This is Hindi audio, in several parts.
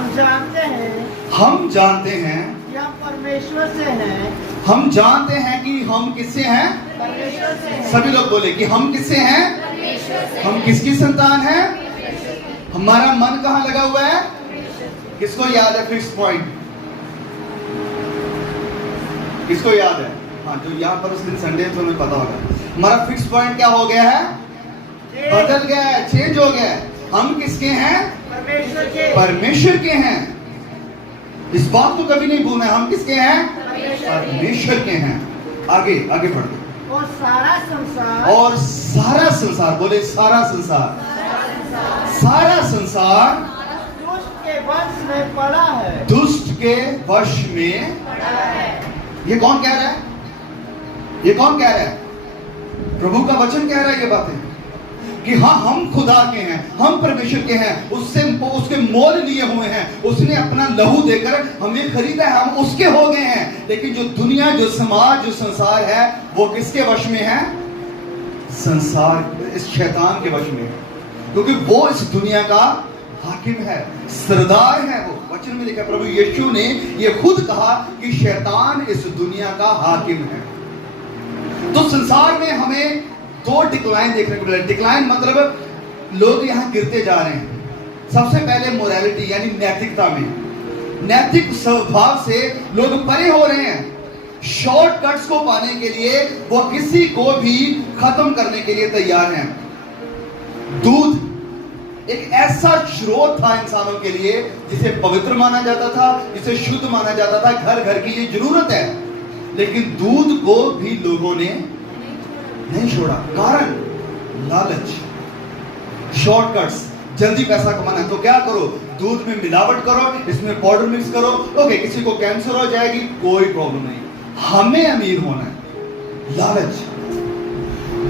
हम जानते हैं कि हम परमेश्वर से हैं। हम जानते हैं कि हम किससे हैं? परमेश्वर से हैं। सभी लोग बोले कि हम किससे हैं? हम किसकी संतान हैं? हमारा मन कहाँ लगा हुआ है? किसको याद है फिक्स पॉइंट? किसको याद है? हाँ, जो यहाँ पर उस दिन संडे तो हमें पता होगा। हमारा फिक्स पॉइंट क्या हो गया है? बदल गया है, चेंज हो गया है। हम किसके हैं? परमेश्वर के। परमेश्वर के हैं। इस बात को कभी नहीं भूलना है। हम किसके हैं? परमेश्वर के हैं। आगे आगे बढ़ो। और सारा संसार, और सारा संसार, बोले सारा संसार, सारा संसार दुष्ट के वश में पड़ा है। दुष्ट के वश में पड़ा है। ये कौन कह रहा है? ये कौन कह रहा है? प्रभु का वचन कह रहा है ये बातें कि हाँ, हम खुदा के हैं, हम परमेश्वर के हैं, उससे उसके मोल लिए हुए हैं, उसने अपना लहू देकर हमें खरीदा है, हम उसके हो गए हैं। लेकिन जो दुनिया, जो समाज, जो संसार है, वो किसके वश में है? संसार, इस शैतान के वश में है, क्योंकि वो इस दुनिया का हाकिम है, सरदार है। वो वचन में लिखा, प्रभु यीशु ने ये खुद कहा कि शैतान इस दुनिया का हाकिम है। तो संसार में हमें दो डिक्लाइन देखने को मिला। डिक्लाइन मतलब लोग यहां गिरते जा रहे हैं। सबसे पहले मोरालिटी यानी नैतिकता में, नैतिक स्वभाव से लोग परे हो रहे हैं। शॉर्टकट्स को पाने के लिए वो किसी को भी खत्म करने के लिए तैयार हैं। दूध एक ऐसा स्रोत था इंसानों के लिए जिसे पवित्र माना जाता था, जिसे शुद्ध माना जाता था, घर घर की ये जरूरत है। लेकिन दूध को भी लोगों ने नहीं छोड़ा। कारण लालच, शॉर्टकट्स, जल्दी पैसा कमाना है। तो क्या करो? दूध में मिलावट करो, इसमें पाउडर मिक्स करो। ओके, किसी को कैंसर हो जाएगी, कोई प्रॉब्लम नहीं, हमें अमीर होना है। लालच।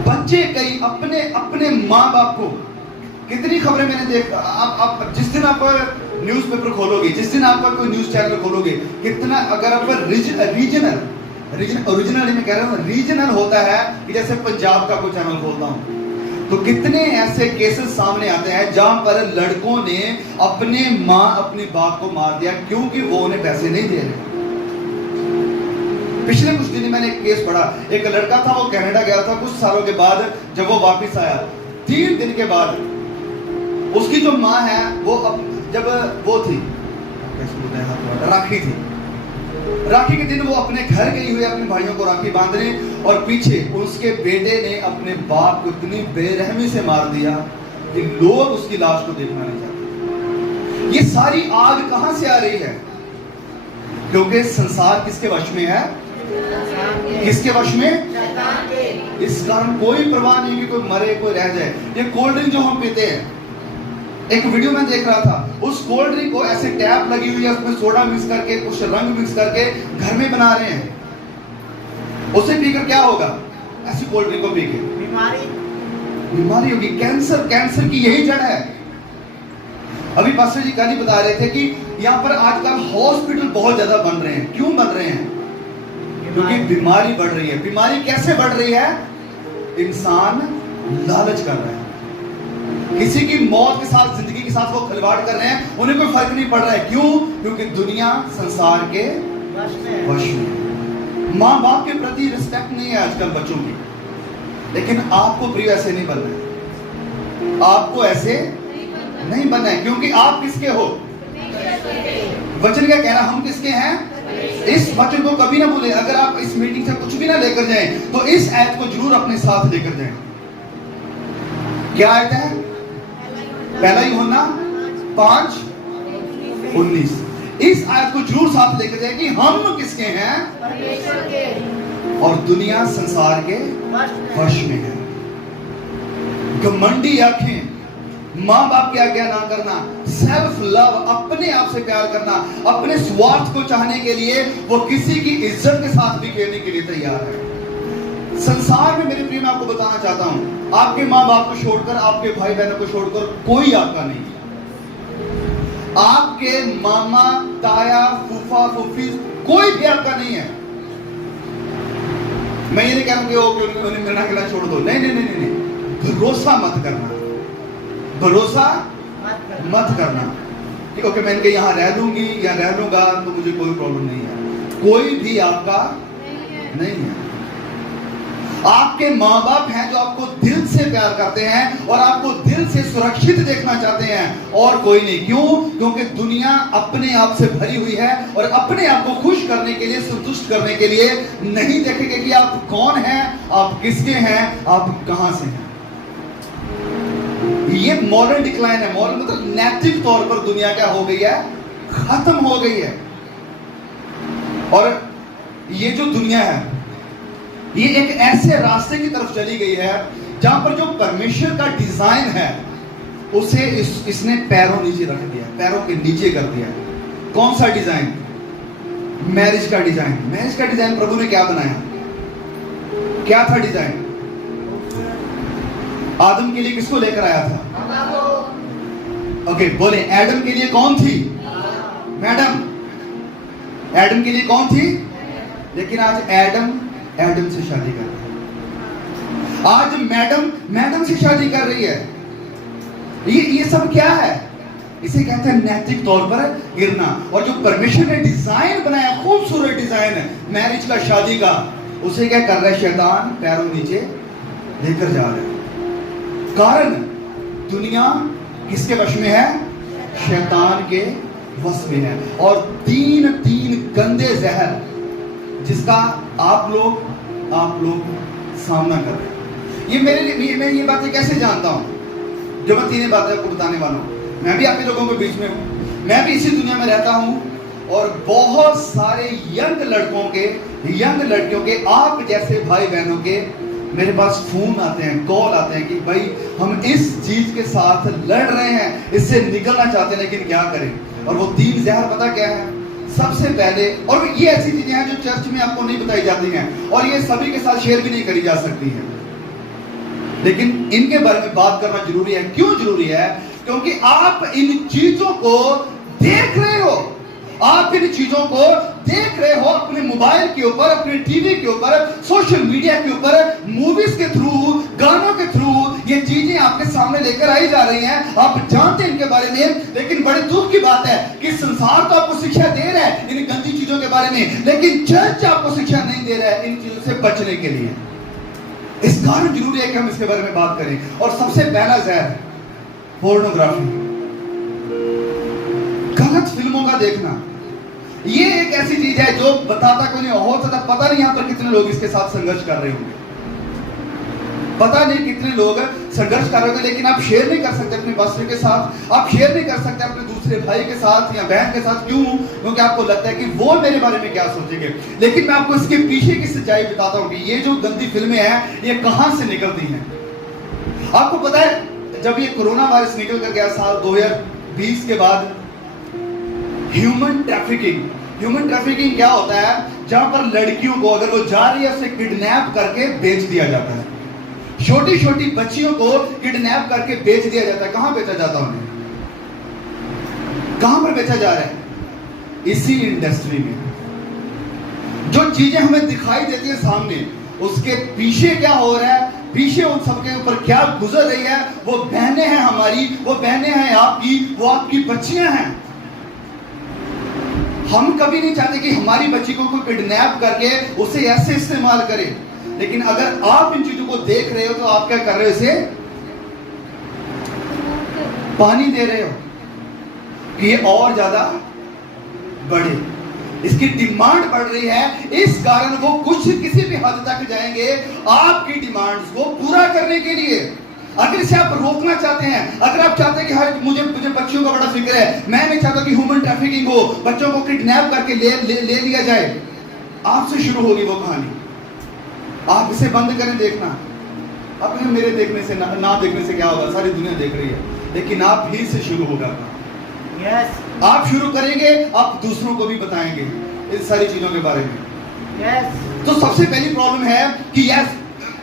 बच्चे कई अपने अपने माँ बाप को, कितनी खबरें मैंने देखा। आप जिस दिन आप न्यूज़पेपर खोलोगे, जिस दिन आपका कोई न्यूज चैनल खोलोगे, कितना, अगर आप ओरिजिनल में कह रहा हूं, रीजनल होता है कि जैसे पंजाब का कोई चैनल खोलता हूं, तो कितने ऐसे केसेस सामने आते हैं जहां पर लड़कों ने अपने माँ, अपनी बाप को मार दिया क्योंकि वो उन्हें पैसे नहीं दे रहे। पिछले कुछ दिन मैंने एक केस पढ़ा। एक लड़का था, वो कनाडा गया था। कुछ सालों के बाद जब वो वापस आया, 3 दिन के बाद उसकी जो माँ है, वो जब वो थी राखी थी, राखी के दिन वो अपने घर गई हुई अपने भाइयों को राखी बांधने, और पीछे उसके बेटे ने अपने बाप को इतनी बेरहमी से मार दिया कि लोग उसकी लाश को देखना नहीं चाहते। ये सारी आग कहां से आ रही है? क्योंकि संसार किसके वश में है? किसके वश में? इस कारण कोई परवाह नहीं कि कोई मरे, कोई रह जाए। ये कोल्ड ड्रिंक जो हम पीते हैं, एक वीडियो में देख रहा था, उस कोल्ड ड्रिंक को ऐसे टैप लगी हुई है, उसमें सोडा मिक्स करके, कुछ रंग मिक्स करके घर में बना रहे हैं। उसे पीकर क्या होगा? ऐसी कोल्ड ड्रिंक को पी के बीमारी होगी, कैंसर की यही जड़ है। अभी पास्टर जी कल ही बता रहे थे कि यहाँ पर आजकल हॉस्पिटल बहुत ज्यादा बन रहे हैं। क्यों बन रहे हैं? क्योंकि बीमारी बढ़ रही है। बीमारी कैसे बढ़ रही है? इंसान लालच कर रहा है, किसी की मौत के साथ, जिंदगी के साथ वो खिलवाड़ कर रहे हैं, उन्हें कोई फर्क नहीं पड़ रहा है। क्यों? क्योंकि दुनिया संसार के वश में। माँ बाप के प्रति रिस्पेक्ट नहीं है आजकल बच्चों की। लेकिन आपको प्रिय ऐसे नहीं बनना है, आपको ऐसे नहीं बनना है, क्योंकि आप किसके हो? वचन क्या कह रहा? हम किसके हैं? इस वचन को कभी ना भूलें। अगर आप इस मीटिंग से कुछ भी ना लेकर जाएं, तो इस आयत को जरूर अपने साथ लेकर जाएं। क्या आयत है? पहला यूहन्ना 5:19। इस आयत को जरूर साथ लेकर जाए कि हम किसके हैं? परमेश्वर के। और दुनिया संसार के वश में है। घमंडी आंखें, माँ बाप की आज्ञा ना करना, सेल्फ लव, अपने आप से प्यार करना, अपने स्वार्थ को चाहने के लिए वो किसी की इज्जत के साथ भी खेलने के लिए तैयार है। संसार में मेरे प्रिय, मैं आपको बताना चाहता हूं, आपके माँ बाप को छोड़कर, आपके भाई बहनों को छोड़कर कोई आपका नहीं। आपके मामा, ताया, फूफा, फूफी, कोई भी आपका नहीं है। मैं ये नहीं कह रहा कि उन्हें मिलना के लिए छोड़ दो, नहीं नहीं नहीं नहीं। भरोसा मत करना, भरोसा मत करना कि ओके मैं इनके यहाँ रह लूंगी या रह लूंगा तो मुझे कोई प्रॉब्लम नहीं है। कोई भी आपका नहीं है। आपके माँ बाप हैं जो आपको दिल से प्यार करते हैं और आपको दिल से सुरक्षित देखना चाहते हैं, और कोई नहीं। क्यों? क्योंकि दुनिया अपने आप से भरी हुई है और अपने आप को खुश करने के लिए, संतुष्ट करने के लिए नहीं देखेंगे कि आप कौन हैं, आप किसके हैं, आप कहां से हैं। ये मॉरल डिक्लाइन है। मॉरल मतलब नैतिक तौर पर दुनिया क्या हो गई है? खत्म हो गई है। और ये जो दुनिया है ये एक ऐसे रास्ते की तरफ चली गई है जहां पर जो परमेश्वर का डिजाइन है उसे इसने पैरों नीचे रख दिया, पैरों के नीचे कर दिया। कौन सा डिजाइन? मैरिज का डिजाइन। मैरिज का डिजाइन प्रभु ने क्या बनाया? क्या था डिजाइन? आदम के लिए किसको लेकर आया था? ओके बोले, एडम के लिए कौन थी? मैडम। एडम के लिए कौन थी? लेकिन आज एडम से शादी कर रही है। आज मैडम से शादी कर रही है। ये सब क्या है? इसे कहते हैं नैतिक तौर पर गिरना। और जो परमेश्वर ने डिजाइन बनाया, खूबसूरत डिजाइन है मैरिज का, शादी का, उसे क्या कर रहा है शैतान? पैरों नीचे लेकर जा रहा है। कारण दुनिया किसके वश में है? शैतान के वश में है। और तीन गंदे जहर जिसका आप लोग सामना कर रहे हैं। ये मेरे लिए, मैं ये बातें कैसे जानता हूं? जो मैं तीन बातें आपको बताने वाला हूं। मैं भी आप लोगों के बीच में हूं, मैं भी इसी दुनिया में रहता हूं, और बहुत सारे यंग लड़कियों के आप जैसे भाई बहनों के मेरे पास फोन आते हैं, कॉल आते हैं कि भाई हम इस चीज के साथ लड़ रहे हैं, इससे निकलना चाहते हैं, लेकिन क्या करें। और वो तीन जहर पता क्या है? सबसे पहले, और ये ऐसी चीजें हैं जो चर्च में आपको नहीं बताई जाती हैं और ये सभी के साथ शेयर भी नहीं करी जा सकती हैं, लेकिन इनके बारे में बात करना जरूरी है। क्यों जरूरी है? क्योंकि आप इन चीजों को देख रहे हो। आप इन चीजों को देख रहे हो अपने मोबाइल के ऊपर, अपने टीवी के ऊपर, सोशल मीडिया के ऊपर, मूवीज के थ्रू, गानों के थ्रू ये चीजें आपके सामने लेकर आई जा रही हैं। आप जानते हैं इनके बारे में, लेकिन बड़े दुख की बात है कि संसार तो आपको शिक्षा दे रहा है इन गंदी चीजों के बारे में, लेकिन चर्च आपको शिक्षा नहीं दे रहा है इन चीजों से बचने के लिए। इस कारण जरूरी है कि हम इसके बारे में बात करें। और सबसे पहला जहर पोर्नोग्राफी, गलत फिल्मों का देखना। ये एक ऐसी चीज है जो बताता कोई नहीं, हो सकता पता नहीं यहां पर कितने लोग इसके साथ संघर्ष कर रहे होंगे, पता नहीं कितने लोग संघर्ष कर रहे होंगे, लेकिन आप शेयर नहीं कर सकते अपने पास्टर के साथ, आप शेयर नहीं कर सकते अपने दूसरे भाई के साथ या बहन के साथ। क्यों? क्योंकि आपको लगता है कि वो मेरे बारे में क्या सोचेंगे। लेकिन मैं आपको इसके पीछे की सच्चाई बताता हूं कि ये जो गंदी फिल्में हैं ये कहां से निकलती हैं। आपको पता है जब ये कोरोना वायरस निकल कर गया साल 2020 के बाद, ह्यूमन ट्रैफिकिंग क्या होता है? जहां पर लड़कियों को अगर वो जा रही है उसे किडनैप करके बेच दिया जाता है। छोटी बच्चियों को किडनैप करके बेच दिया जाता है। कहां बेचा जाता है उन्हें? कहां पर बेचा जा रहा है? इसी इंडस्ट्री में। जो चीजें हमें दिखाई देती है सामने, उसके पीछे क्या हो रहा है, पीछे उन सबके ऊपर क्या गुजर रही है, वो बहनें हैं हमारी, वो बहनें हैं आपकी, वो आपकी बच्चियां हैं। हम कभी नहीं चाहते कि हमारी बच्ची को कोई किडनैप करके उसे ऐसे इस्तेमाल करे, लेकिन अगर आप इन चीजों को देख रहे हो तो आप क्या कर रहे हो? इसे पानी दे रहे हो कि ये और ज्यादा बढ़े। इसकी डिमांड बढ़ रही है, इस कारण वो किसी भी हद तक जाएंगे आपकी डिमांड्स को पूरा करने के लिए। अगर इसे आप रोकना चाहते हैं, अगर आप चाहते हैं कि हर मुझे बच्चियों का बड़ा फिक्र है, मैं नहीं चाहता कि ह्यूमन ट्रैफिकिंग हो, बच्चों को किडनैप करके ले लिया जाए, आपसे शुरू होगी वो कहानी। आप इसे बंद करें देखना। अब मेरे देखने से ना देखने से क्या होगा? सारी दुनिया देख रही है, लेकिन आप ही से शुरू होगा। यस। आप शुरू करेंगे, आप दूसरों को भी बताएंगे इन सारी चीजों के बारे में। यस। तो सबसे पहली प्रॉब्लम है कि यस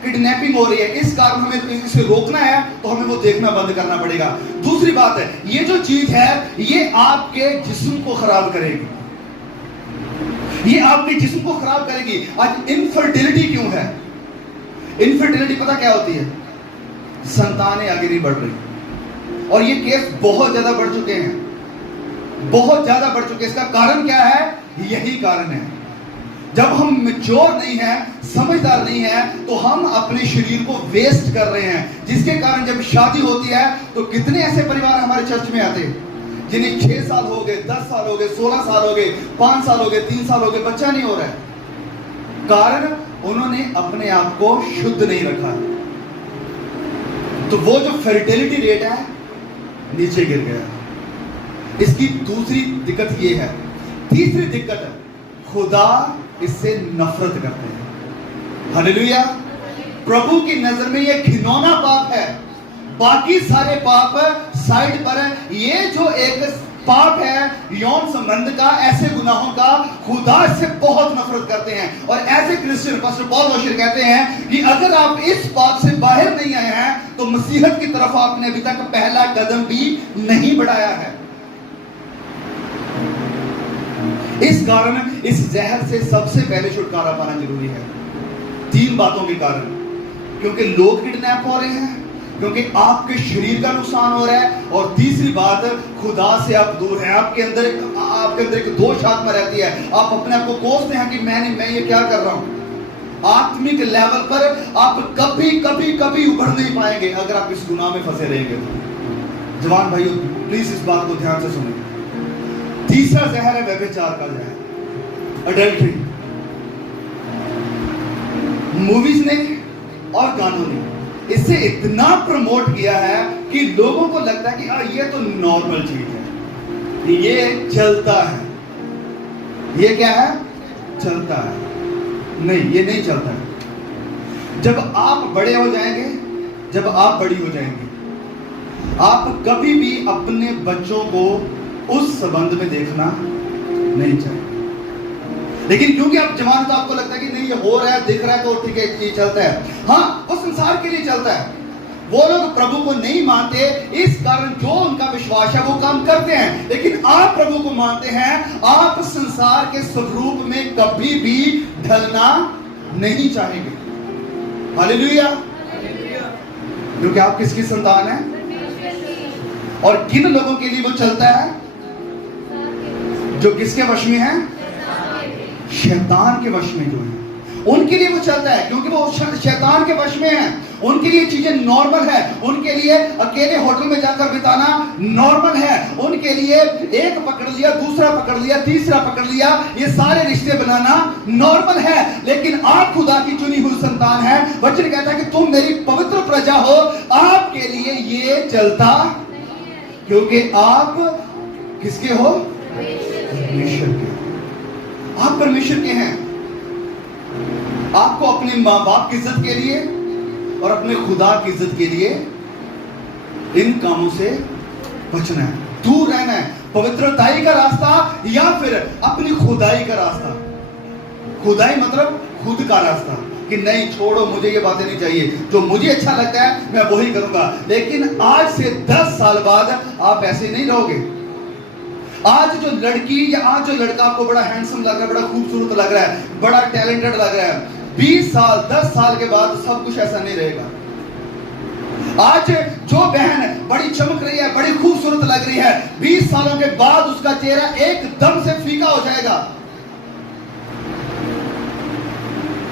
किडनैपिंग हो रही है, इस कारण हमें इसे रोकना है तो हमें वो देखना बंद करना पड़ेगा। दूसरी बात है, ये जो चीज है ये आपके जिस्म को खराब करेगी, ये आपके जिस्म को खराब करेगी। आज इनफर्टिलिटी क्यों है? इनफर्टिलिटी पता क्या होती है? संतानें आगे नहीं बढ़ रही, और ये केस बहुत ज्यादा बढ़ चुके हैं। बहुत ज्यादा बढ़ चुके हैं। इसका कारण क्या है? यही कारण है, जब हम मैच्योर नहीं है, समझदार नहीं है, तो हम अपने शरीर को वेस्ट कर रहे हैं, जिसके कारण जब शादी होती है तो कितने ऐसे परिवार हमारे चर्च में आते हैं जिन्हें 6 साल हो गए, 10 साल हो गए, 16 साल हो गए, 5 साल हो गए, 3 साल हो गए, बच्चा नहीं हो रहा है। कारण उन्होंने अपने आप को शुद्ध नहीं रखा। तो वो जो फर्टिलिटी रेट है नीचे गिर गया। इसकी दूसरी दिक्कत ये है। तीसरी दिक्कत है, खुदा इससे नफरत करते हैं। हालेलुया। प्रभु की नजर में ये घिनौना पाप है। बाकी सारे पाप साइड पर है। ये जो एक पाप है यौन संबंध का, ऐसे गुनाहों का, खुदा इससे बहुत नफरत करते हैं। और ऐसे क्रिश्चियन पास्टर पॉल वॉशर कहते हैं कि अगर आप इस पाप से बाहर नहीं आए हैं तो मसीहत की तरफ आपने अभी तक पहला कदम भी नहीं बढ़ाया है। इस कारण इस जहर से सबसे पहले छुटकारा पाना जरूरी है। 3 बातों के कारण, क्योंकि लोग किडनैप हो रहे हैं, क्योंकि आपके शरीर का नुकसान हो रहा है, और तीसरी बात, खुदा से आप दूर हैं। आपके अंदर एक दोष आत्मा रहती है। आप अपने आप को कोसते हैं कि मैं ये क्या कर रहा हूं। आत्मिक लेवल पर आप कभी कभी कभी उभर नहीं पाएंगे अगर आप इस गुनाह में फंसे रहेंगे। तो जवान भाइयों, प्लीज इस बात को ध्यान से सुनिए। तीसरा जहर है व्यभिचार का जहर, अडल्ट्री। मूवीज ने और गानों ने इसे इतना प्रमोट किया है कि लोगों को लगता है कि ये तो नॉर्मल चीज है, ये चलता है। ये क्या है? चलता है। नहीं, ये नहीं चलता है। जब आप बड़े हो जाएंगे, जब आप बड़ी हो जाएंगे, आप कभी भी अपने बच्चों को उस संबंध में देखना नहीं चाहिए। लेकिन क्योंकि आप जवान, तो आपको लगता है कि नहीं ये हो रहा है, दिख रहा है, तो ठीक है, ये चलता है। हाँ, वो संसार के लिए चलता है। वो लोग प्रभु को नहीं मानते, इस कारण जो उनका विश्वास है वो काम करते हैं। लेकिन आप प्रभु को मानते हैं, आप संसार के स्वरूप में कभी भी ढलना नहीं चाहेंगे। हालेलुया। क्योंकि आप किसकी संतान है? और किन लोगों के लिए वो चलता है? जो किसके वश में है? शैतान के वश में जो है उनके लिए वो चलता है, क्योंकि वो शैतान के वश में है। उनके लिए चीजें नॉर्मल है। उनके लिए अकेले होटल में जाकर बिताना नॉर्मल है। उनके लिए एक पकड़ लिया, दूसरा पकड़ लिया, तीसरा पकड़ लिया, ये सारे रिश्ते बनाना नॉर्मल है। लेकिन आप खुदा की चुनी हुई संतान है। वचन कहता है कि तुम मेरी पवित्र प्रजा हो। आपके लिए ये चलता, क्योंकि आप किसके हो? परमेश्वर के। आप परमेश्वर के हैं। आपको अपने माँ बाप की इज्जत के लिए और अपने खुदा की इज्जत के लिए इन कामों से बचना है, दूर रहना है। पवित्रताई का रास्ता या फिर अपनी खुदाई का रास्ता। खुदाई मतलब खुद का रास्ता, कि नहीं छोड़ो, मुझे ये बातें नहीं चाहिए, जो मुझे अच्छा लगता है मैं वही करूंगा। लेकिन आज से 10 साल बाद आप ऐसे नहीं रहोगे। आज जो लड़की या आज जो लड़का आपको बड़ा हैंडसम लग रहा है, बड़ा खूबसूरत लग रहा है, बड़ा टैलेंटेड लग रहा है, 20 साल 10 साल के बाद सब कुछ ऐसा नहीं रहेगा। आज जो बहन बड़ी चमक रही है, बड़ी खूबसूरत लग रही है, 20 सालों के बाद उसका चेहरा एकदम से फीका हो जाएगा।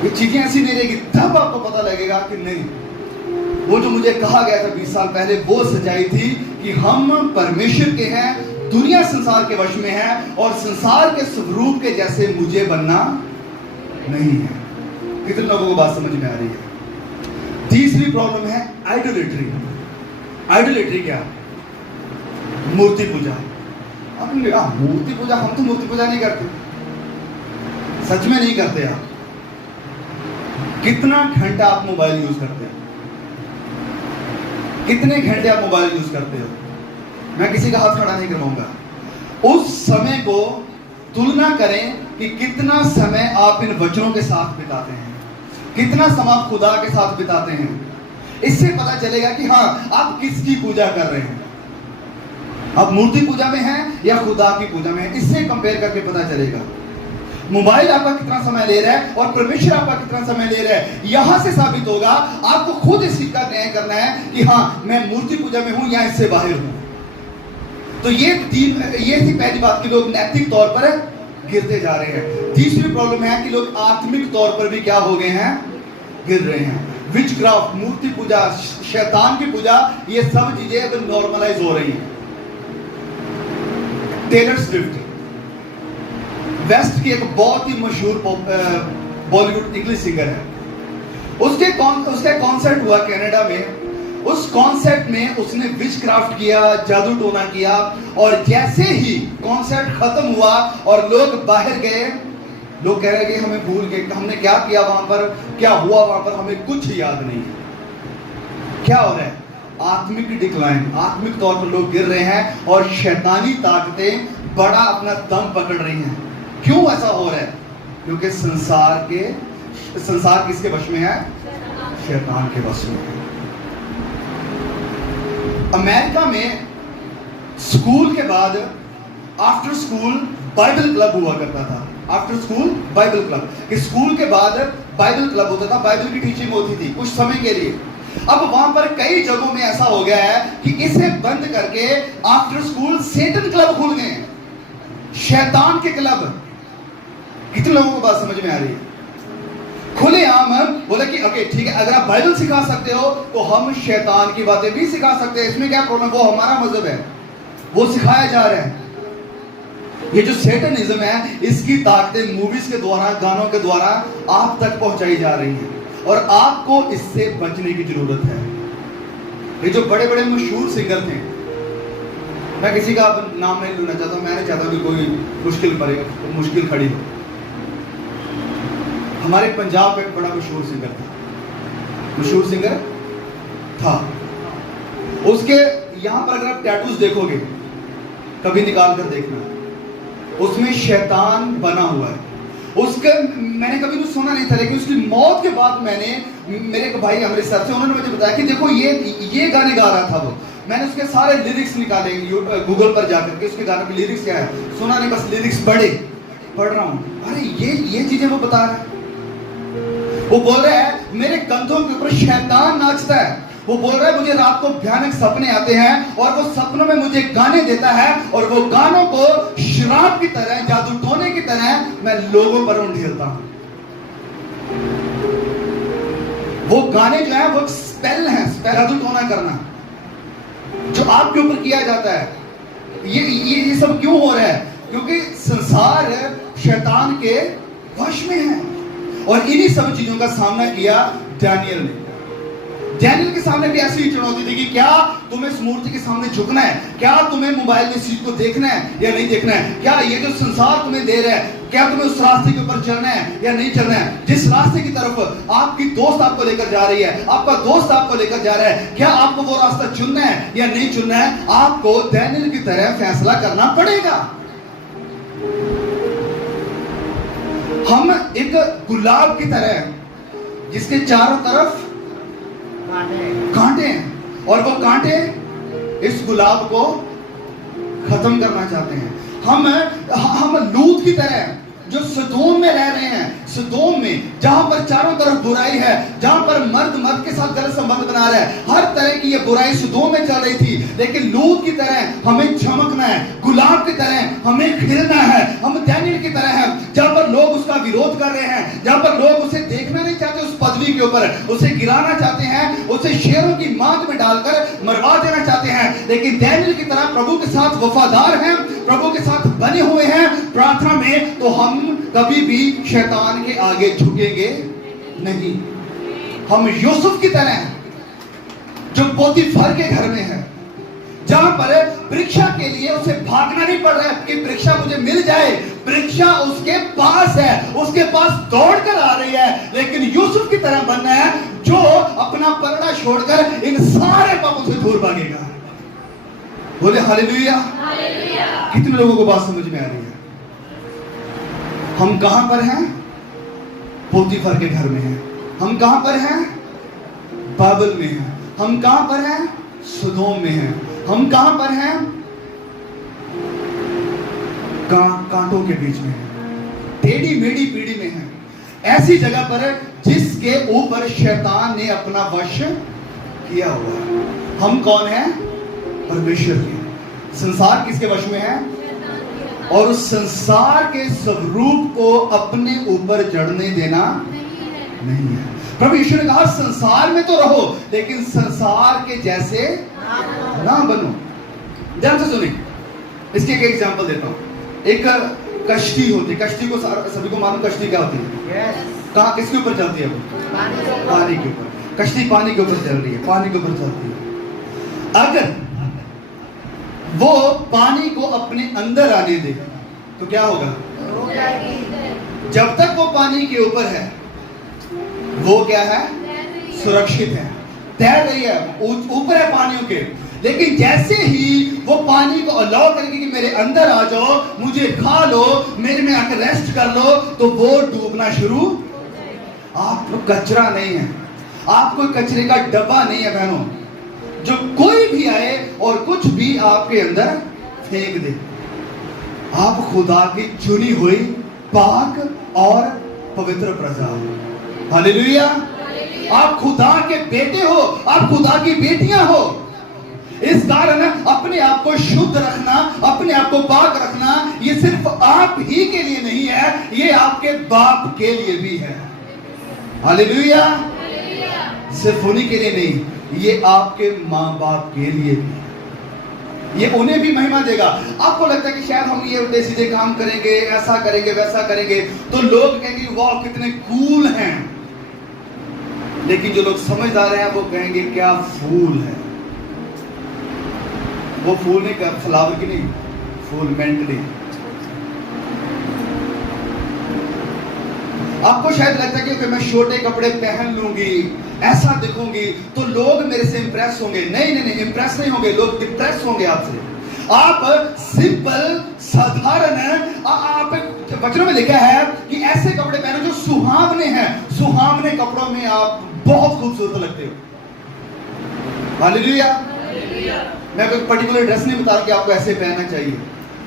ये चीजें ऐसी नहीं रहेगी। तब आपको पता लगेगा कि नहीं, वो जो मुझे कहा गया था 20 साल पहले, वो सच्चाई थी कि हम परमेश्वर के हैं, दुनिया संसार के वश में है, और संसार के स्वरूप के जैसे मुझे बनना नहीं है। कितने लोगों को बात समझ में आ रही है? तीसरी प्रॉब्लम है आइडोलेट्री। आइडोलेट्री क्या? मूर्ति पूजा। अब मूर्ति पूजा, हम तो मूर्ति पूजा नहीं करते, सच में नहीं करते। आप कितना घंटा आप मोबाइल यूज करते हो? कितने घंटे आप मोबाइल यूज करते हो? मैं किसी का हाथ खड़ा नहीं करवाऊंगा। उस समय को तुलना करें कि कितना समय आप इन वचनों के साथ बिताते हैं, कितना समय आप खुदा के साथ बिताते हैं। इससे पता चलेगा कि हाँ, आप किसकी पूजा कर रहे हैं। आप मूर्ति पूजा में हैं या खुदा की पूजा में हैं, इससे कंपेयर करके पता चलेगा। मोबाइल आपका कितना समय ले रहा है और परमेश्वर आपका कितना समय ले रहा है, यहां से साबित होगा। आपको खुद इस चीज का न्याय करना है कि हाँ, मैं मूर्ति पूजा में हूं या इससे बाहर हूं। तो ये थी पहली बात कि लोग नैतिक तौर पर गिरते जा रहे हैं। तीसरी प्रॉब्लम है कि लोग आत्मिक तौर पर भी क्या हो गए हैं, गिर रहे हैं। विचक्राफ्ट, मूर्ति पूजा, शैतान की पूजा, ये सब चीजें अब नॉर्मलाइज हो रही हैं। टेलर स्विफ्ट वेस्ट की एक बहुत ही मशहूर बॉलीवुड इंग्लिश सिंगर है। उसका कॉन्सर्ट हुआ कनाडा में। उस कॉन्सर्ट में उसने विचक्राफ्ट किया, जादू टोना किया, और जैसे ही कॉन्सर्ट खत्म हुआ और लोग बाहर गए, लोग कह रहे कि हमें भूल गए, हमने क्या किया वहां पर, क्या हुआ वहां पर, हमें कुछ याद नहीं है। क्या हो रहा है? आत्मिक डिक्लाइन, आत्मिक तौर पर लोग गिर रहे हैं और शैतानी ताकतें बड़ा अपना दम पकड़ रही हैं। क्यों ऐसा हो रहा है? क्योंकि संसार किसके वश में है? शैतान के वश में है। अमेरिका में स्कूल के बाद आफ्टर स्कूल बाइबल क्लब हुआ करता था। आफ्टर स्कूल बाइबल क्लब, कि स्कूल के बाद बाइबल क्लब होता था, बाइबल की टीचिंग होती थी कुछ समय के लिए। अब वहां पर कई जगहों में ऐसा हो गया है कि इसे बंद करके आफ्टर स्कूल सेटन क्लब खुल गए, शैतान के क्लब। कितने लोगों को बात समझ में आ रही है? खुलेआम बोले कि ओके ठीक है, अगर आप बाइबल सिखा सकते हो तो हम शैतान की बातें भी सिखा सकते हैं, इसमें क्या प्रॉब्लम? वो हमारा मजहब है, वो सिखाया जा रहा है। ये जो सेटनिज्म है, इसकी ताकतें मूवीज के द्वारा, गानों के द्वारा आप तक पहुंचाई जा रही हैं, और आपको इससे बचने की जरूरत है। ये जो बड़े बड़े मशहूर सिंगर थे, मैं किसी का नाम नहीं लेना चाहता, मैं नहीं चाहता कि कोई मुश्किल खड़ी हो। हमारे पंजाब में एक बड़ा मशहूर सिंगर था। उसके यहां पर अगर आप टैटूज देखोगे, कभी निकाल कर देखना, उसमें शैतान बना हुआ है। उसके मैंने कभी तो सुना नहीं था, लेकिन उसकी मौत के बाद मेरे एक भाई अमृतसर से, उन्होंने मुझे बताया कि देखो ये गाने गा रहा था वो। मैंने उसके सारे लिरिक्स निकाले गूगल पर जाकर के, उसके गाने के लिरिक्स क्या है सुना नहीं, बस लिरिक्स पढ़ रहा हूं। अरे ये चीजें वो बता रहा है। वो बोल रहा है मेरे कंधों के ऊपर शैतान नाचता है। वो बोल रहा है मुझे रात को भयानक सपने आते हैं, और वो सपनों में मुझे गाने देता है, और वो गानों को शराब की तरह, जादू टोने की तरह मैं लोगों पर उंडेलता हूं। वो गाने जो है वो स्पेल है, जादू टोना करना जो आपके ऊपर किया जाता है। ये सब क्यों हो रहा है? क्योंकि संसार शैतान के वश में है। और इन्हीं सब चीजों का सामना किया डैनियल ने। डैनियल के सामने भी ऐसी चुनौती थी कि क्या तुम्हें इस मूर्ति के सामने झुकना है, क्या तुम्हें मोबाइल में इस चीज को देखना है या नहीं देखना है, क्या ये जो संसार तुम्हें दे रहा है, क्या तुम्हें उस रास्ते के ऊपर चलना है या नहीं चलना है। जिस रास्ते की तरफ आपकी दोस्त आपको लेकर जा रही है, आपका दोस्त आपको लेकर जा रहा है, क्या आपको वो रास्ता चुनना है या नहीं चुनना है। आपको डैनियल की तरह फैसला करना पड़ेगा। हम एक गुलाब की तरह जिसके चारों तरफ कांटे हैं, और वो कांटे इस गुलाब को खत्म करना चाहते हैं। हम लूत की तरह जो सदोम में रह रहे हैं, सदोम में जहां पर चारों तरफ बुराई है, जहां पर मर्द के साथ गलत संबंध बना रहा है, हर तरह की ये बुराई सदोम में चल रही थी। लेकिन लूत की तरह हमें चमकना है, गुलाब की तरह हमें खिलना है। हम डैनियल की तरह हैं, जहां पर लोग उसका विरोध कर रहे हैं, जहां पर लोग उसे देखना नहीं चाहते उस पदवी के ऊपर, उसे गिराना चाहते हैं, उसे शेरों की मांद में डालकर मरवा देना चाहते हैं। लेकिन डैनियल की तरह प्रभु के साथ वफादार हैं, प्रभु के साथ बने हुए हैं प्रार्थना में, तो हम कभी भी शैतान के आगे झुकेंगे नहीं। हम यूसुफ की तरह हैं जो पोतीफर के घर में है, जहां पर परीक्षा के लिए उसे भागना नहीं पड़ रहा है कि परीक्षा मुझे मिल जाए, परीक्षा उसके पास है, उसके पास दौड़ कर आ रही है। लेकिन यूसुफ की तरह बनना है जो अपना पर्दा छोड़कर इन सारे पापों से दूर भागेगा। बोले हालेलुया। कितने लोगों को बात समझ में आ रही है? हम कहां पर हैं? पोतीफर के घर में हैं। हम कहां पर हैं? बाबल में हैं। हम कहां पर हैं? सदोम में हैं। हम कहां पर हैं? कांटों के बीच में हैं, टेढ़ी मेढ़ी पीढ़ी में हैं, ऐसी जगह पर जिसके ऊपर शैतान ने अपना वश किया हुआ है। हम कौन हैं? परमेश्वर के। संसार किसके वश में है? और उस संसार के स्वरूप को अपने ऊपर जड़ने देना नहीं है। प्रभु यीशु ने कहा संसार में तो रहो लेकिन संसार के जैसे ना बनो। ध्यान से सुनिए, इसके एक एग्जांपल देता हूं। एक कश्ती होती है, कश्ती को सभी को मालूम कश्ती क्या होती है? कहाँ किसके ऊपर चलती है वो? पानी के ऊपर। कश्ती पानी के ऊपर चल रही है, पानी के ऊपर चलती है। अगर वो पानी को अपने अंदर आने दे तो क्या होगा? जब तक वो पानी के ऊपर है वो क्या है? सुरक्षित है, तैर रही है, ऊपर है पानियों के। लेकिन जैसे ही वो पानी को अलाउ करेगी कि मेरे अंदर आ जाओ, मुझे खा लो, मेरे में आकर रेस्ट कर लो, तो वो डूबना शुरू। आप कचरा नहीं है, आप कोई कचरे का डब्बा नहीं है बहनों, जो कोई भी आए और कुछ भी आपके अंदर फेंक दे। आप खुदा की चुनी हुई पाक और पवित्र प्रजा हो। हालेलुया। आप खुदा के बेटे हो, आप खुदा की बेटियां हो। इस कारण अपने आप को शुद्ध रखना, अपने आप को पाक रखना, ये सिर्फ आप ही के लिए नहीं है, ये आपके बाप के लिए भी है। हालेलुया। सिर्फ उन्हीं के लिए नहीं, ये आपके माँ बाप के लिए भी, ये उन्हें भी महिमा देगा। आपको लगता है कि शायद हम ये उल्टे सीधे काम करेंगे, ऐसा करेंगे, वैसा करेंगे, तो लोग कहेंगे वाह कितने कूल हैं। लेकिन जो लोग समझदार हैं वो कहेंगे क्या फूल है। वो फूल नहीं कर, फ्लावर की नहीं, फूल मेंटली। आपको शायद लगता है कि मैं छोटे कपड़े पहन लूंगी, ऐसा दिखूंगी तो लोग मेरे से इंप्रेस होंगे। नहीं नहीं नहीं, इंप्रेस नहीं होंगे, लोग डिप्रेस होंगे आपसे। आप सिंपल साधारण है। आप वचनों में लिखा है कि ऐसे कपड़े पहनो जो सुहावने हैं। सुहावने कपड़ों में आप बहुत खूबसूरत लगते हो। हालेलुया। मैं कोई पर्टिकुलर ड्रेस नहीं बता रहा कि आपको ऐसे पहनना चाहिए।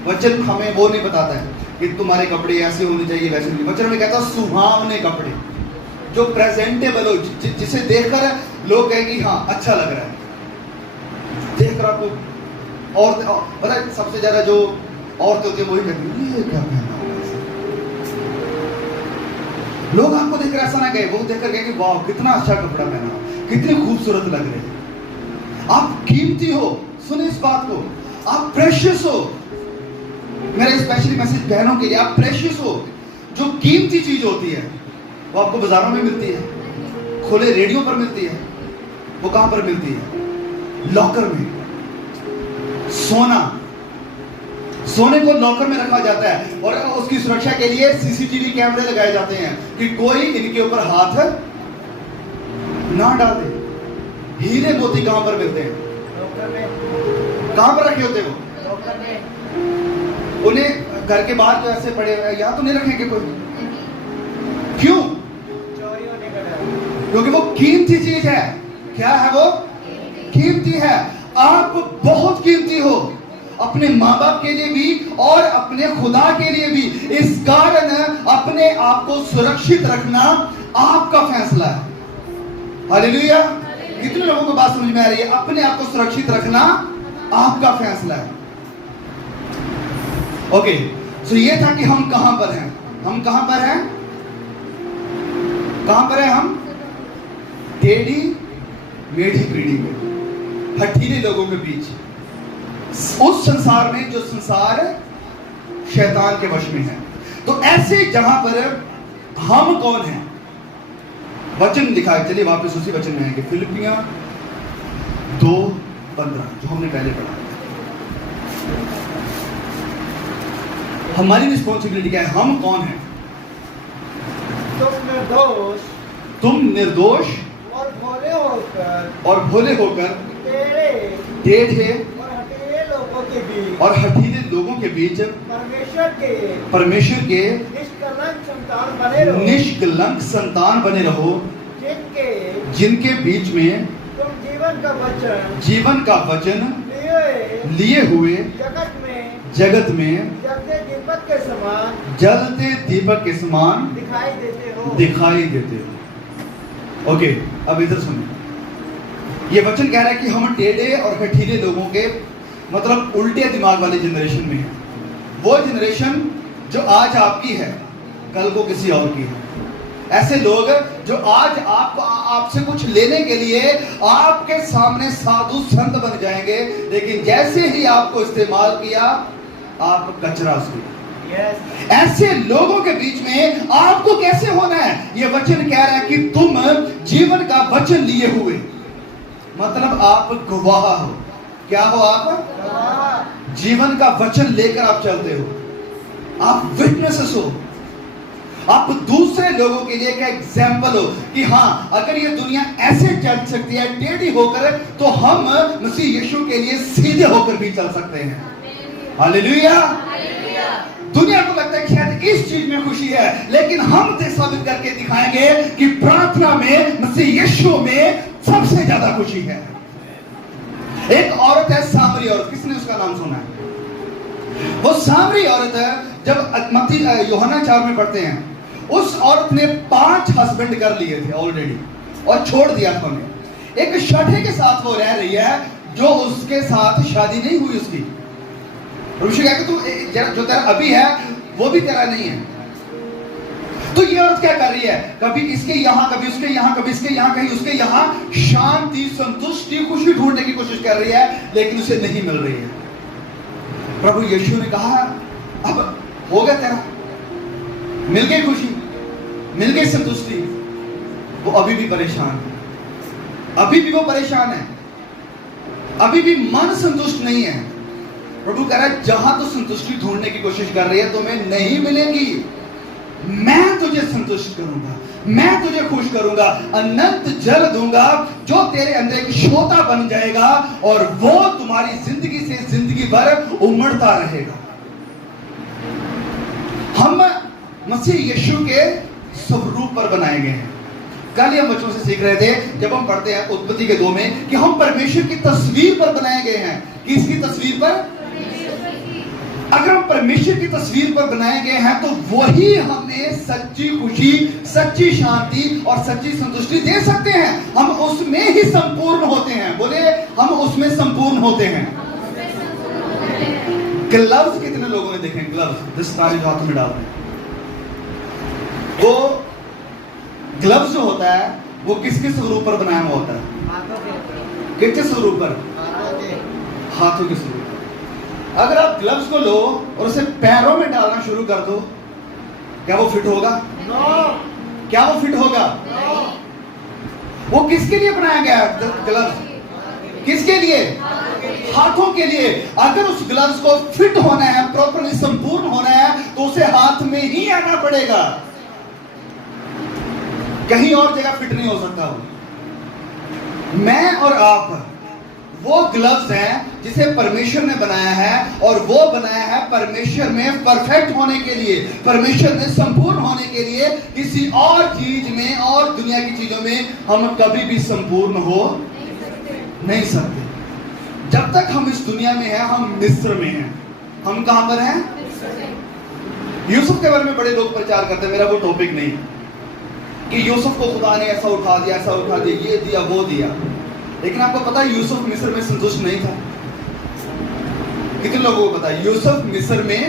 वचन हमें वो नहीं बताता है कि तुम्हारे कपड़े ऐसे होने चाहिए, वैसे नहीं। वचन में कहता है सुहावने कपड़े जो प्रेजेंटेबल हो, जिसे देखकर लोग कहेंगे हाँ अच्छा लग रहा है। देख रहा को और पता है सबसे ज्यादा जो औरतें होती है वही कहती है ये क्या पहना हुआ है। लोग आपको देखकर ऐसा ना कहे, वो देखकर कहेंगे वाह कितना अच्छा कपड़ा पहना, कितने खूबसूरत लग रहे हैं। आप कीमती हो, सुने इस बात को, आप प्रेशियस हो। मेरा स्पेशली मैसेज बहनों के लिए, आप प्रेशियस हो। जो कीमती चीज होती है वो आपको बाजारों में मिलती है, खुले रेडियो पर मिलती है। वो कहां पर मिलती है? लॉकर में। सोना, सोने को लॉकर में रखा जाता है और उसकी सुरक्षा के लिए सीसीटीवी कैमरे लगाए जाते हैं कि कोई इनके ऊपर हाथ ना डाल दे। हीरे मोती कहां पर मिलते हैं? कहां पर रखे होते हैं वो? उन्हें घर के बाहर तो ऐसे पड़े हुए यहां तो नहीं रखेंगे कोई। क्यों? क्योंकि वो कीमती चीज है। क्या है वो? कीमती है। आप बहुत कीमती हो, अपने माँ बाप के लिए भी और अपने खुदा के लिए भी। इस कारण अपने आप को सुरक्षित रखना आपका फैसला है। हालेलुया। कितने लोगों को बात समझ में आ रही है? अपने आप को सुरक्षित रखना आपका फैसला है। ओके, तो ये था कि हम कहां पर हैं। हम कहां पर हैं? कहां पर हैं हम? टेढ़ी मेढ़ी पीढ़ी में, हठीले लोगों के बीच, उस संसार में जो संसार शैतान के वश में है। तो ऐसे जहां पर हम कौन हैं? वचन लिखा है, चलिए वापस उसी वचन में आएंगे। फिलिपियां 2:15 जो हमने पहले पढ़ा। हमारी रिस्पॉन्सिबिलिटी क्या है? हम कौन हैं? तुम निर्दोष और भोले होकर टेढ़े और हठीले लोगों के बीच परमेश्वर के निष्कलंक संतान बने रहो, जिनके बीच में तुम जीवन का वचन लिए हुए जगत में जलते दीपक के समान दिखाई देते हो। ओके, अब इधर सुनिए। ये वचन कह रहा है कि हम टेढ़े और हठीले लोगों के मतलब उल्टे दिमाग वाली जनरेशन में है। वो जनरेशन जो आज आपकी है, कल को किसी और की है। ऐसे लोग जो आज आपसे कुछ लेने के लिए आपके सामने साधु संत बन जाएंगे, लेकिन जैसे ही आपको इस्तेमाल किया आप कचरा उसको। ऐसे लोगों के बीच में आपको कैसे होना है? ये वचन कह रहा है कि तुम जीवन का वचन लिए हुए, मतलब आप गवाह हो। क्या हो आप? जीवन का वचन लेकर आप चलते हो, आप विटनेसेस हो। आप दूसरे लोगों के लिए एक एग्जाम्पल हो कि हाँ, अगर ये दुनिया ऐसे चल सकती है टेढ़ी होकर, तो हम मसीह यीशु के लिए सीधे होकर भी चल सकते हैं। हालेलुया। दुनिया को लगता है कि शायद इस चीज में खुशी है, लेकिन हम साबित करके दिखाएंगे कि प्रार्थना में, मसीह यीशु में सबसे ज्यादा खुशी है। एक औरत है सामरी औरत, किसने उसका नाम सुना है? वो सामरी औरत है, जब मत्ती यूहन्ना 4 में पढ़ते हैं, उस औरत ने 5 हस्बैंड कर लिए थे ऑलरेडी और छोड़ दिया था उन्हें। एक छठे के साथ वो रह रही है जो उसके साथ शादी नहीं हुई उसकी। ऋषि कहा कि तू जो तेरा अभी है वो भी तेरा नहीं है। तो ये औरत क्या कर रही है? कभी इसके यहां, कभी उसके यहां, कभी इसके यहां, कहीं उसके यहां शांति, संतुष्टि, खुशी ढूंढने की कोशिश कर रही है, लेकिन उसे नहीं मिल रही है। प्रभु यीशु ने कहा अब हो गया तेरा, मिल गई खुशी, मिल गई संतुष्टि। वो अभी भी परेशान है, अभी भी वो परेशान है, अभी भी मन संतुष्ट नहीं है। प्रभु कह रहा है जहां तू संतुष्टि ढूंढने की कोशिश कर रही है तुम्हें नहीं मिलेगी। मैं तुझे संतुष्ट करूंगा, मैं तुझे खुश करूंगा, अनंत जल दूंगा जो तेरे अंदर एक शोता बन जाएगा और वो तुम्हारी जिंदगी से जिंदगी भर उमड़ता रहेगा। हम मसीह यीशु के स्वरूप पर बनाए गए हैं। कल हम बच्चों से सीख रहे थे जब हम पढ़ते हैं उत्पत्ति के 2 में कि हम परमेश्वर की तस्वीर पर बनाए गए हैं। किसकी तस्वीर पर? अगर हम परमेश्वर की तस्वीर पर बनाए गए हैं तो वही हमें सच्ची खुशी, सच्ची शांति और सच्ची संतुष्टि दे सकते हैं। हम उसमें ही संपूर्ण होते हैं। बोले हम उसमें संपूर्ण होते हैं। ग्लव्स कितने लोगों ने देखे? ग्लव्स दस्ताने जो हाथों में डालते हैं, वो ग्लव्स जो होता है वो किसके स्वरूप पर बनाया हुआ होता है? किसके स्वरूप पर? हाथों के स्वरूप। अगर आप ग्लव्स को लो और उसे पैरों में डालना शुरू कर दो, क्या वो फिट होगा? क्या वो फिट होगा? वो किसके लिए बनाया गया है ग्लव्स? किसके लिए? हाथों के लिए। अगर उस ग्लव्स को फिट होना है, प्रॉपर्ली संपूर्ण होना है, तो उसे हाथ में ही आना पड़ेगा, कहीं और जगह फिट नहीं हो सकता। मैं और आप वो ग्लव्स हैं जिसे परमेश्वर ने बनाया है, और वो बनाया है परमेश्वर में परफेक्ट होने के लिए, परमेश्वर में संपूर्ण होने के लिए। किसी और चीज में और दुनिया की चीजों में हम कभी भी संपूर्ण हो नहीं सकते। जब तक हम इस दुनिया में हैं हम मिस्र में हैं। हम कहां पर हैं? यूसुफ के बारे में बड़े लोग प्रचार करते हैं, मेरा वो टॉपिक नहीं कि यूसुफ को खुदा ने ऐसा उठा दिया, ऐसा उठा दिया, ये दिया वो दिया। लेकिन आपको पता है यूसुफ मिस्र में संतुष्ट नहीं था। कितने लोगों को पता है? यूसुफ मिस्र में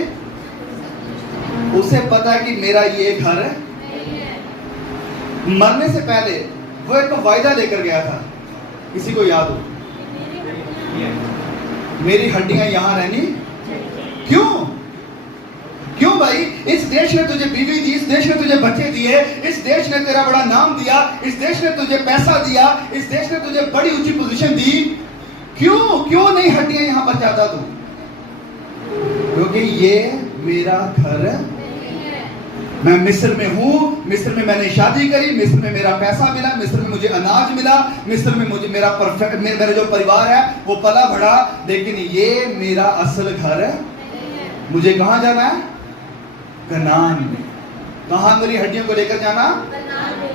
उसे पता है कि मेरा ये घर है। मरने से पहले वो एक वायदा लेकर गया था, किसी को याद हो? मेरी हड्डियां यहां रहनी। क्यों? क्यों भाई? इस देश ने तुझे बीवी दी, इस देश ने तुझे बच्चे दिए, इस देश ने तेरा बड़ा नाम दिया, इस देश ने तुझे पैसा दिया, इस देश ने तुझे बड़ी ऊंची पोजीशन दी। क्यों नहीं हड्डियां यहां पर चाहता तू? क्योंकि ये मेरा घर है। मैं मिस्र में हूं, मिस्र में मैंने शादी करी, मिस्र में मेरा पैसा मिला, मिस्र में मुझे अनाज मिला, मिस्र में मुझे मेरा जो परिवार है वो पला बढ़ा, लेकिन ये मेरा असल घर है। मुझे कहां जाना है? कनान में। कहां मेरी हड्डियों को लेकर जाना? कनान में।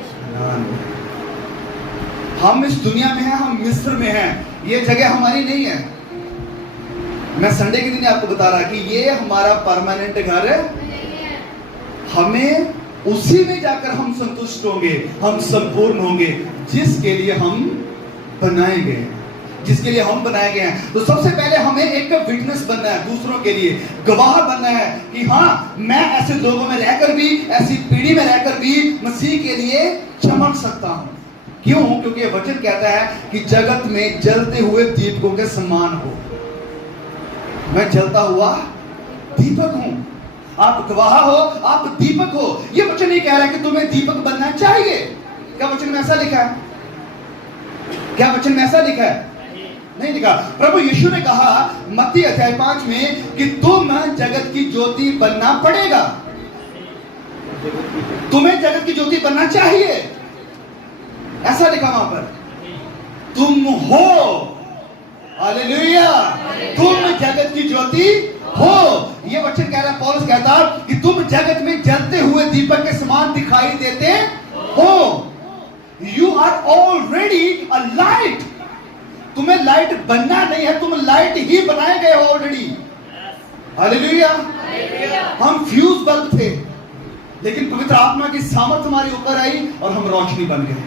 हम इस दुनिया में हैं, हम मिस्र में हैं, ये जगह हमारी नहीं है। मैं संडे के दिन आपको बता रहा कि ये हमारा परमानेंट घर है। हमें उसी में जाकर हम संतुष्ट होंगे, हम संपूर्ण होंगे, जिसके लिए हम बनाए गए, जिसके लिए हम बनाए गए हैं। तो सबसे पहले हमें एक विटनेस बनना है, दूसरों के लिए गवाह बनना है कि हाँ, मैं ऐसे लोगों में रहकर भी, ऐसी पीढ़ी में रहकर भी मसीह के लिए चमक सकता हूं। क्यों? क्योंकि ये वचन कहता है कि जगत में जलते हुए दीपकों के समान हो। मैं जलता हुआ दीपक हूं। आप गवाह हो, आप दीपक हो। ये वचन नहीं कह रहा है कि तुम्हें दीपक बनना चाहिए। क्या वचन में ऐसा लिखा है? क्या वचन में ऐसा लिखा है? नहीं लिखा। प्रभु यीशु ने कहा मत्ती अध्याय 5 में कि तुम जगत की ज्योति बनना पड़ेगा। तुम्हें जगत की ज्योति बनना चाहिए, ऐसा लिखा वहां पर। तुम हो, हालेलुया, तुम जगत की ज्योति हो। यह वचन कह रहा है, पौलुस कहता कि तुम जगत में जलते हुए दीपक के समान दिखाई देते हो। You are already a light. तुम्हें लाइट बनना नहीं है, तुम लाइट ही बनाए गए हो ऑलरेडी। हालेलुया। हम फ्यूज बल्ब थे, लेकिन पवित्र आत्मा की सामर्थ हमारे ऊपर आई और हम रोशनी बन गए।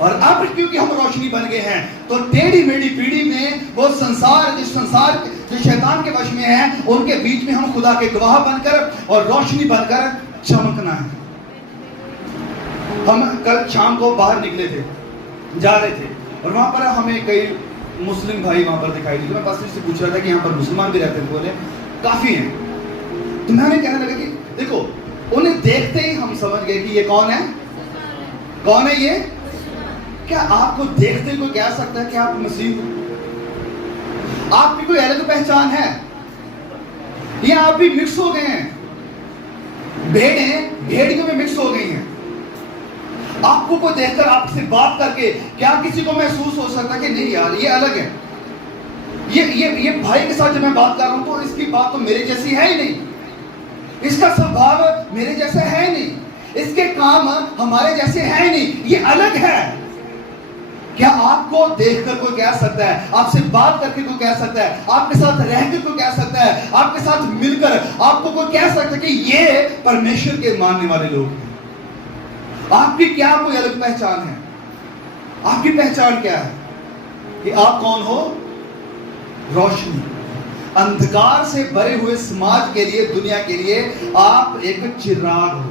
और अब क्योंकि हम रोशनी बन गए हैं, तो टेढ़ी मेढ़ी पीढ़ी में वो संसार जो शैतान के वश में है, उनके बीच में हम खुदा के गवाह बनकर और रोशनी बनकर चमकना है। हम कल शाम को बाहर निकले थे, जा रहे थे, और वहां पर हमें कई मुस्लिम भाई वहां पर दिखाई दिए। मैं पास्टर से पूछ रहा था कि यहाँ पर मुसलमान भी रहते हैं। बोले काफी हैं। तो मैंने कहने लगा कि देखो, उन्हें देखते ही हम समझ गए कि ये कौन है। कौन है ये? क्या आपको देखते ही कोई कह सकता है कि आप मसीह हो? आपकी कोई अलग पहचान है या आप भी मिक्स हो गए हैं? भेड़ियों में मिक्स हो गई हैं। आपको कोई देखकर, आपसे बात करके क्या किसी को महसूस हो सकता है कि नहीं यार, ये अलग है। ये भाई के साथ जब मैं बात कर रहा हूं तो इसकी बात तो मेरे जैसी है ही नहीं, इसका स्वभाव मेरे जैसा है नहीं, इसके काम हमारे जैसे है नहीं, ये अलग है। क्या आपको देखकर कोई कह सकता है, आपसे बात करके कोई कह सकता है, आपके साथ रहकर कोई कह सकता है, आपके साथ मिलकर आपको कोई कह सकता है कि ये परमेश्वर के मानने वाले लोग हैं? आपकी क्या कोई अलग पहचान है? आपकी पहचान क्या है कि आप कौन हो? रोशनी। अंधकार से भरे हुए समाज के लिए, दुनिया के लिए आप एक चिराग हो।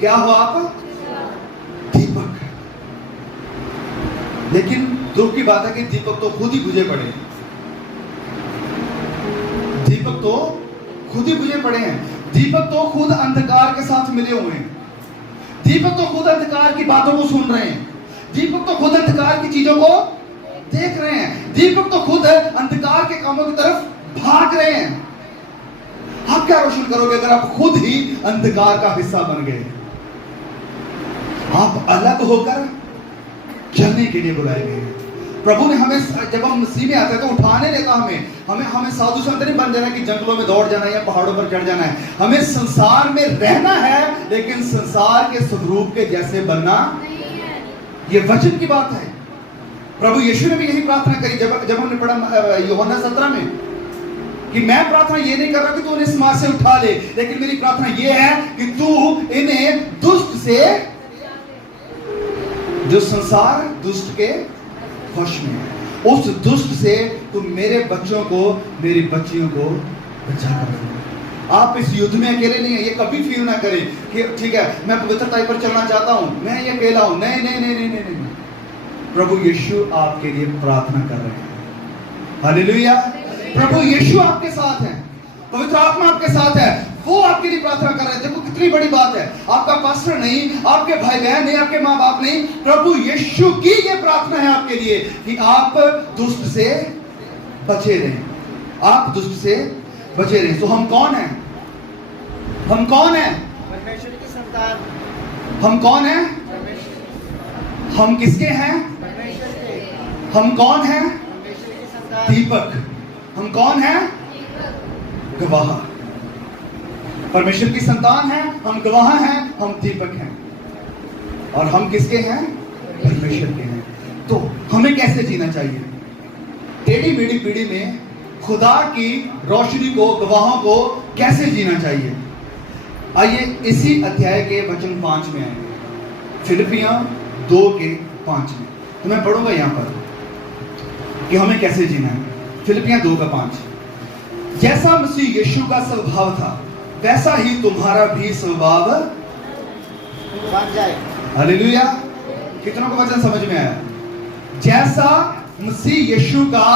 क्या हो आप? दीपक। लेकिन दुख की बात है कि दीपक तो खुद ही बुझे पड़े हैं। दीपक तो खुद ही बुझे पड़े हैं। दीपक तो खुद अंधकार के साथ मिले हुए हैं। दीपक तो खुद अंधकार की बातों को सुन रहे हैं। दीपक तो खुद अंधकार की चीजों को देख रहे हैं। दीपक तो खुद अंधकार के कामों की तरफ भाग रहे हैं। आप क्या रोशन करोगे अगर आप खुद ही अंधकार का हिस्सा बन गए? आप अलग होकर चलने के लिए बुलाए गए हैं। प्रभु ने हमें, जब हम मसीह में आते हैं तो उठाने देता हमें साधु संत नहीं बन जाना कि जंगलों में दौड़ जाना है या पहाड़ों पर चढ़ जाना है। हमें संसार में रहना है, लेकिन संसार के स्वरूप के जैसे बनना ये वचन की बात है। प्रभु यीशु ने भी यही प्रार्थना करी जब हमने पढ़ा यूहन्ना 17 में कि मैं प्रार्थना ये नहीं कर रहा कि तू उन्हें समाज से उठा ले, लेकिन मेरी प्रार्थना ये है कि तू इन्हें दुष्ट से, जो संसार दुष्ट के वश में है, उस दुष्ट से तुम मेरे बच्चों को, मेरी बच्चियों को बचा कर रखो। आप इस युद्ध में अकेले नहीं है। ये कभी फील ना करें कि ठीक है मैं पवित्रता पर चलना चाहता हूं, मैं ये अकेला हूं। नहीं नहीं नहीं नहीं नहीं नहीं। प्रभु यीशु आपके लिए प्रार्थना कर रहे हैं। हालेलुया। प्रभु यीशु आपके साथ है, पवित्र आत्मा आपके साथ है, वो आपके लिए प्रार्थना कर रहे हैं। देखो कितनी बड़ी बात है। आपका पास्टर नहीं, आपके भाई बहन नहीं, आपके माँ बाप नहीं, प्रभु यीशु की ये प्रार्थना है आपके लिए कि आप दुष्ट से बचे रहें। आप दुष्ट से बचे रहें। तो हम कौन हैं? हम कौन हैं? परमेश्वर की संतान। हम कौन हैं? हम किसके हैं? परमेश्वर के। हम कौन हैं? परमेश्वर की संतान। दीपक। हम कौन हैं? गवाह। परमेश्वर की संतान है, हम गवाह हैं, हम दीपक हैं। और हम किसके हैं? परमेश्वर के हैं। तो हमें कैसे जीना चाहिए? टेढ़ी मेढ़ी पीढ़ी में खुदा की रोशनी को, गवाहों को कैसे जीना चाहिए? आइए इसी अध्याय के वचन 5 में आएंगे। फिलिपियां 2 के 5 में। तो मैं पढ़ूंगा यहां पर। कि हमें कैसे जीना है। फिलिपियां 2:5, जैसा मसीह यीशु का स्वभाव था वैसा ही तुम्हारा भी स्वभाव बन जाए। हालेलुया। कितनों को वचन समझ में आया? जैसा मसीह यीशु का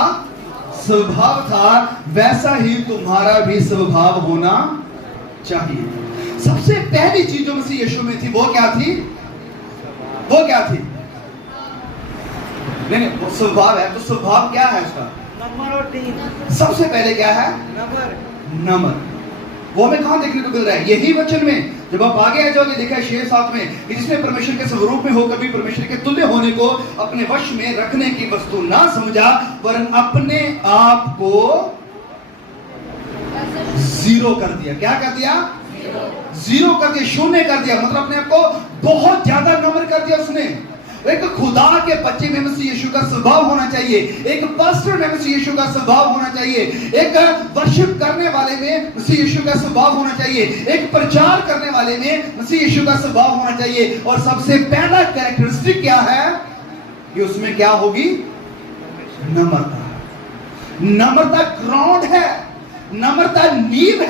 स्वभाव था वैसा ही तुम्हारा भी स्वभाव होना चाहिए। सबसे पहली चीज जो मसीह यीशु में थी वो क्या थी? वो क्या थी? नहीं, वो स्वभाव है, तो स्वभाव क्या है उसका? नंबर और 3। सबसे पहले क्या है? नम्र। वो हमें कहां देखने को मिल रहा है? यही वचन में जब आप आगे आ जाओगे, देखा है 6-7 में, कि जिसने परमेश्वर के स्वरूप में होकर भी परमेश्वर के तुल्य होने को अपने वश में रखने की वस्तु ना समझा, वरन अपने आप को जीरो कर दिया। क्या कर दिया? जीरो कर दिया, शून्य कर दिया। मतलब अपने आप को बहुत ज्यादा नम्र कर दिया उसने। एक खुदा के बच्चे में मसीह यीशु का स्वभाव होना चाहिए, एक पास्टर में मसीह यीशु का स्वभाव होना चाहिए, एक वर्शिप करने वाले में मसीह यीशु का स्वभाव होना चाहिए, एक प्रचार करने वाले में मसीह यीशु का स्वभाव होना चाहिए। और सबसे पहला कैरेक्टरिस्टिक क्या है कि उसमें क्या होगी? नम्रता। नम्रता ग्राउंड है, नम्रता नींव है।